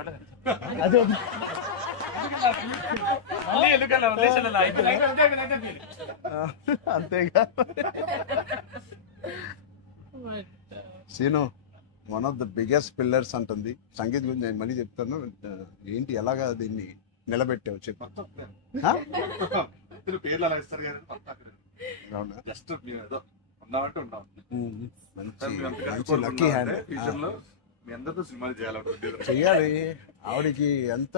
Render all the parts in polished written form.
అదే అంతేగా scene one of the biggest pillars అంటుంది సంగీత్ గురించి. నేను మళ్ళీ చెప్తాను, ఏంటి ఎలాగా దీన్ని నిలబెట్టావు చెప్పు. పేర్లు అలా ఇస్తారు కదా, జస్ట్ ఉన్నామంటే ఉన్నాం. మంచి లక్కీ హ్యాండ్. ఫ్యూచర్ లో మీ అందరితో సినిమాలు చేయాలనుకుంటున్నారు. చెయ్యాలి. ఆవిడకి ఎంత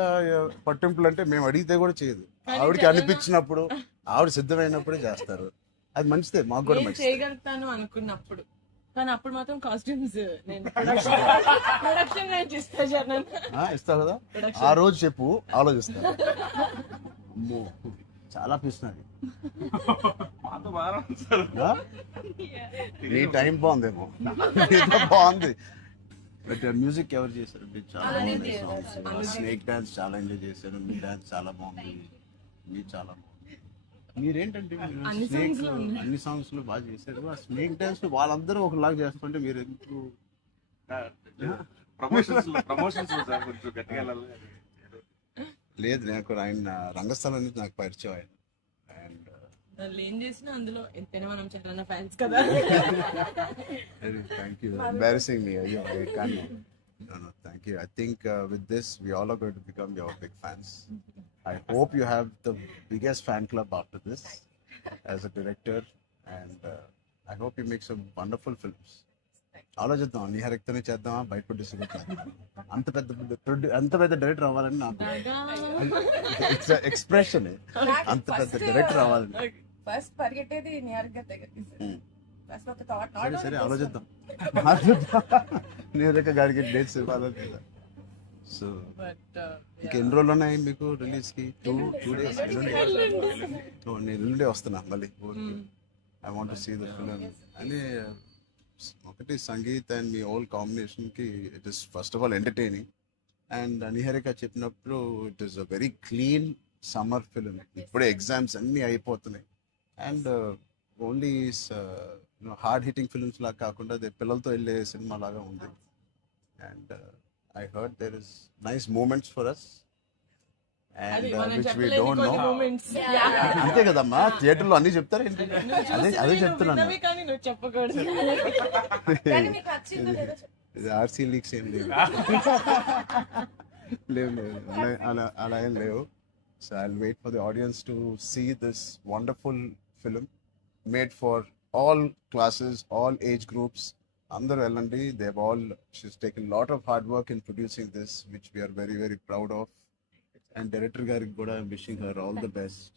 పట్టింపులు అంటే మేము అడిగితే కూడా చేయదు. ఆవిడకి అనిపించినప్పుడు, ఆవిడ సిద్ధమైనప్పుడే చేస్తారు. అది మంచిదే, మాకు కూడా మంచిది. చేయగలుగుతాను అనుకున్నప్పుడు, కానీ అప్పుడు మాత్రం కాస్ట్యూమ్స్ నేను ప్రొడక్షన్ ఇస్తావు కదా, ఆ రోజు చెప్పు, ఆలోచిస్తాను. అమ్మో చాలా పిస్తున్నది. నీ టైం బాగుందేమో, నీతో బాగుంది. బట్ మ్యూజిక్ ఎవరు చేశారు? చాలా బాగుంది సాంగ్స్. స్నేక్ డాన్స్ చాలా ఎంజాయ్ చేశారు. మీ డాన్స్ చాలా బాగుంది. మీ చాలా బాగుంది. మీరేంటంటే స్నేక్ అన్ని సాంగ్స్ లో బాగా చేశారు. ఆ స్నేక్ డాన్స్ వాళ్ళందరూ ఒకలాగా చేస్తుంటే మీరు ఎందుకు? ప్రమోషన్స్ కొంచెం గట్టిగా వెళ్ళాలి. లేదు, నాకు ఆయన రంగస్థలం నుంచి నాకు పరిచయం ఆయన. అండ్ ఏం చేసినా అందులో ఎంతైనా మనం చాలా ఫ్యాన్స్ కదా. Thank you. ఎంబారసింగ్ మీ. అయ్యో కానీ thank you. I think with this we all are going to become your big fans. I hope you have the biggest fan club after this as a director, and I hope you make some wonderful films. ఆలోచిద్దాం, నిహారిక్తోనే చేద్దామా, బయట distribute అంత పెద్ద director అవ్వాలని నాకు expression. అంత పెద్ద director అవ్వాలని ఫస్ట్ పరిగెట్టేది నిహారిక దగ్గరికి. సరే ఆలోచిద్దాం. నిహారిక గారికి డేట్స్ ఇవ్వాలి. సో ఇంకెన్ని రోజులు ఉన్నాయి మీకు రిలీజ్ కి? 2 days. నేను ఎల్లుండే వస్తున్నా మళ్ళీ. I want to see the film అని. ఒకటి సంగీత్ అండ్ మీ ఓల్ కాంబినేషన్ కి it is first of all entertaining. And Niharika చెప్పినప్పుడు it is a very clean summer film. ఇప్పుడే ఎగ్జామ్స్ అన్నీ అయిపోతున్నాయి. And only hard hitting films లాగా కాకుండా అది పిల్లలతో వెళ్ళే సినిమా లాగా ఉంది. And I heard there is nice moments for us and which we don't know. అంతే కదమ్మా, థియేటర్లో అన్ని చెప్తారు ఏంటి? అదే చెప్తున్నాను. ఇది ఆర్సీ లీక్స్ ఏం లేవు. లేవు అలా ఏం లేవు. So I'll wait for the audience to see this wonderful film made for all classes, all age groups. Andar Ellandi, she's taken a lot of hard work in producing this, which we are very, very proud of. And director Garik Goda, I'm wishing her all the best.